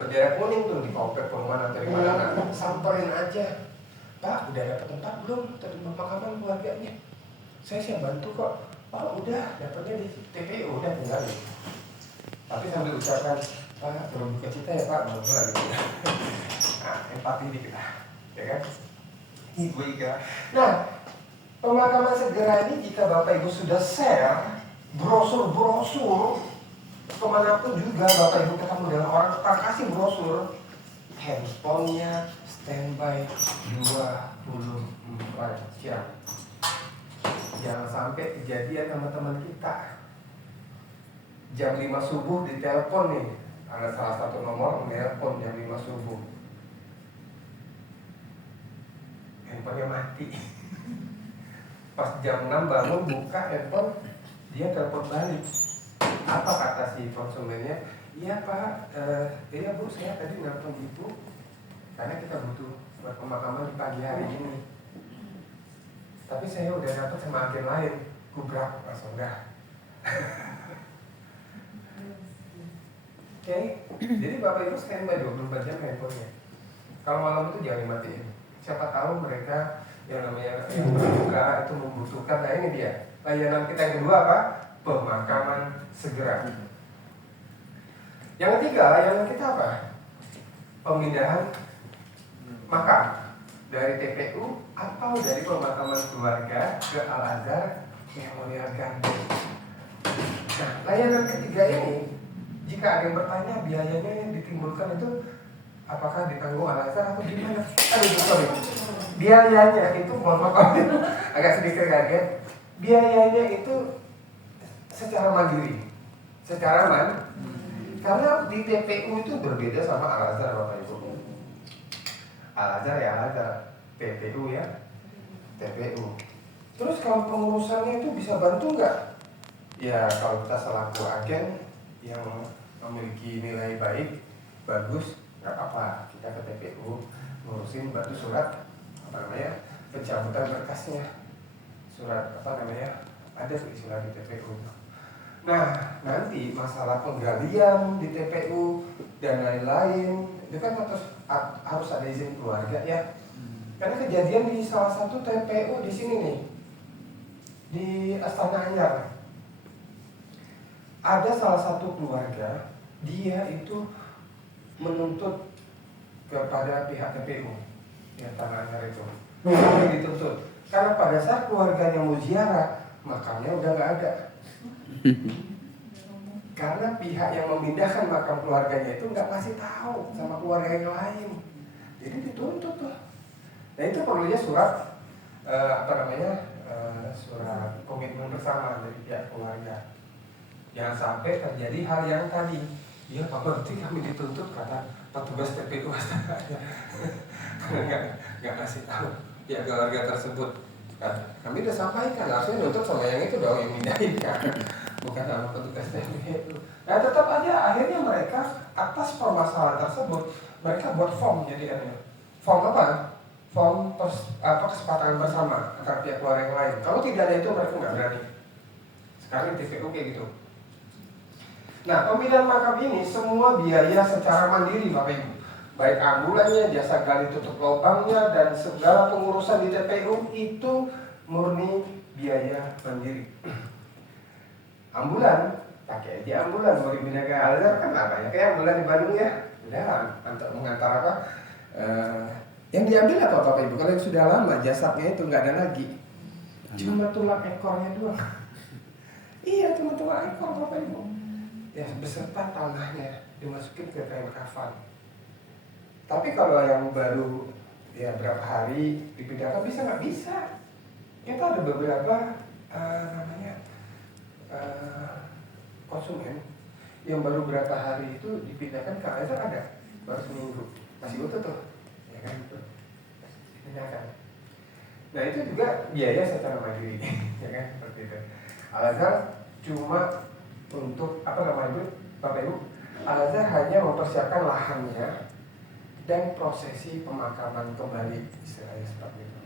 bendera kuning tuh di komplek perumahan atau di mana, samperin aja, Pak udah dapat tempat belum untuk pemakaman keluarganya? Saya siap bantu kok. Pak udah dapatnya di TPU, udah tinggal. Tapi sambil ucapkan, Pak berduka cita ya Pak, bagus lagi. Nah, empati dikit lah, ya kan? Ibu Ika. Nah, pemakaman segera ini jika Bapak Ibu sudah share brosur-brosur kemanapun juga Bapak Ibu ketemu dengan orang, kita kasih brosur, handphonenya standby 24 jam. Jangan sampai kejadian sama teman kita jam 5 subuh ditelepon nih, ada salah satu nomor menelpon jam 5 subuh, handphonenya mati. Pas jam 6 bangun buka handphone, dia telepon balik. Apa kata si konsumennya? Iya Pak, iya Bu, saya tadi nelpon Ibu karena kita butuh buat pemakaman di pagi hari ini. Tapi saya udah dapat sama agen lain, kubrak langsung dah. Oke, jadi Bapak Ibu standby 24 jam handphonenya. Kalau malam itu jangan dimatiin. Siapa tahu mereka yang namanya yang berduka itu membutuhkan. Nah ini dia layanan kita yang kedua apa? Pemakaman segera. Yang ketiga layanan kita apa? Pemindahan makam dari TPU atau dari pemakaman keluarga ke Al-Azhar Memorial Garden. Nah, layanan ketiga ini, jika ada yang bertanya biayanya yang ditimbulkan itu apakah ditanggung Al-Azhar atau gimana? Sorry. Biayanya itu, mohon maaf, agak sedikit kaget. Biayanya itu secara mandiri, karena di TPU itu berbeda sama Al-Azhar Bapak Ibu. Al-Azhar ya Al-Azhar, TPU ya TPU. Terus kalau pengurusannya itu bisa bantu nggak? Ya kalau kita selaku agen yang memiliki nilai baik, bagus, nggak apa-apa. Kita ke TPU ngurusin bantu surat pencabutan berkasnya, surat ada istilah di TPU. Nah nanti masalah penggalian di TPU dan lain-lain itu kan harus ada izin keluarga ya. Karena kejadian di salah satu TPU di sini nih, di Astana Anyar, ada salah satu keluarga, dia itu menuntut kepada pihak TPU di Astana Anyar itu, dituntut karena pada saat keluarganya mau ziarah, makamnya udah nggak ada. Karena pihak yang memindahkan makam keluarganya itu nggak ngasih tahu sama keluarga yang lain, jadi dituntut tuh. Nah itu perlunya surat surat komitmen bersama dari pihak keluarga. Jangan sampai terjadi hal yang tadi. Ya Pak berarti kami dituntut kata petugas TPU karena nggak kasih tahu pihak keluarga tersebut. Kami udah sampaikan, harusnya nuntut sama yang itu dong, yang mindahin kan, bukan sama petugas TPU. Nah tetap aja akhirnya mereka atas permasalahan tersebut mereka buat form, jadi form apa? Form kesepakatan bersama antara pihak keluarga yang lain. Kalau tidak ada itu mereka nggak berani. Sekarang TPU kayak gitu. Nah pemindahan makam ini semua biaya secara mandiri Bapak Ibu. Baik ambulannya, jasa gali tutup lubangnya, dan segala pengurusan di TPU itu murni biaya mandiri. Ambulan, pakai aja ambulan, mau dipindah ke Al-Azhar kan apa ya? Kayak ambulan di Bandung ya, udah untuk mengantar apa? Yang diambil apa Bapak Ibu? Kalau yang sudah lama jasadnya itu nggak ada lagi, cuma tulang ekornya doang. Iya, cuma tulang ekor Bapak Ibu. Ya beserta tanahnya dimasukin ke kain kafan. Tapi kalau yang baru ya berapa hari dipindahkan bisa nggak bisa? Kita ada beberapa konsumen yang baru berapa hari itu dipindahkan ke Al-Azhar, ada baru seminggu masih utuh tuh, ya kan? Dipindahkan. Nah itu juga biaya secara mandiri, ya kan? Seperti itu. Al-Azhar cuma untuk Bapak Ibu, Al-Azhar hanya mempersiapkan lahannya dan prosesi pemakaman kembali, istilahnya seperti itu.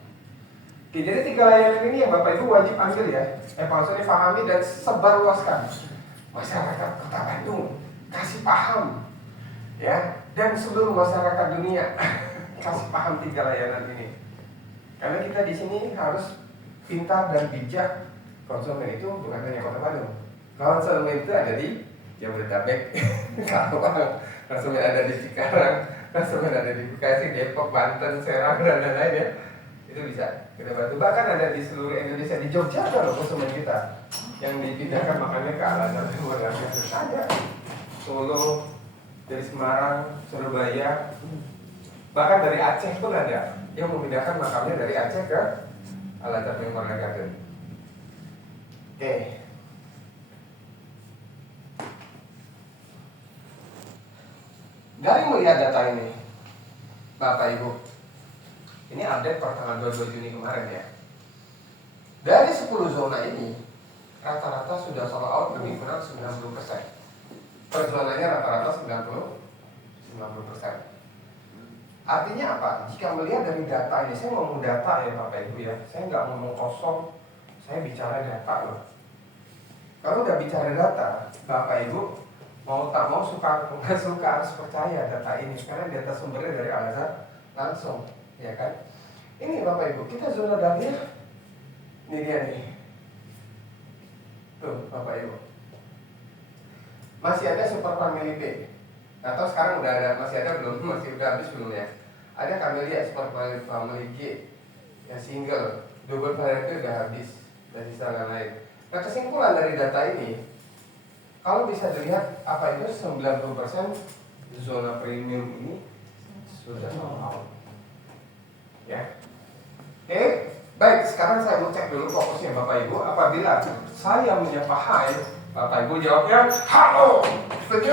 Oke, jadi 3 layanan ini yang Bapak Ibu wajib ambil ya, maksudnya pahami dan sebarluaskan. Masyarakat Kota Bandung kasih paham, ya dan seluruh masyarakat dunia kasih paham 3 layanan ini. Karena kita di sini harus pintar dan bijak. Konsumen itu bukan hanya Kota Bandung. Konsumen itu ada di Jabodetabek, Karawang, konsumen ada di Cikarang, konsumen ada di Bekasi, Depok, Banten, Serang, dan lain-lain ya. Itu bisa kita bantu. Bahkan ada di seluruh Indonesia, di Jogja ada loh konsumen kita yang dipindahkan makannya ke Al-Azhar luar biasa. Ada Solo, dari Semarang, Surabaya, bahkan dari Aceh pun ada yang memindahkan makamnya dari Aceh ke Al-Azhar Memorial Garden. Oke. Dari melihat data ini, Bapak Ibu, ini update per tanggal 22 Juni kemarin ya. Dari 10 zona ini, rata-rata sudah sold out lebih kurang 90%. Per zonanya rata-rata 90%. Artinya apa? Jika melihat dari data ini, saya ngomong data ya Bapak Ibu ya, saya nggak ngomong kosong, saya bicara data loh. Kalau udah bicara data, Bapak Ibu mau tak mau suka nggak suka harus percaya data ini, karena data sumbernya dari Al-Azhar langsung, ya kan? Ini Bapak Ibu, kita zona Dahlia, ini dia nih, tuh Bapak Ibu, masih ada Super Family P. Atau sekarang udah ada, masih ada belum? Masih udah habis belum ya? Ada Camellia Super Family G yang single, double variety udah habis, dan sisa lain. Nah kesimpulan dari data ini, kalau bisa dilihat apa itu 90% zona premium ini sudah sold out. Ya. Oke, baik. Sekarang saya mau cek dulu fokusnya Bapak Ibu. Apabila saya menyapa hai, Bapak Ibu jawabnya halo. Setuju?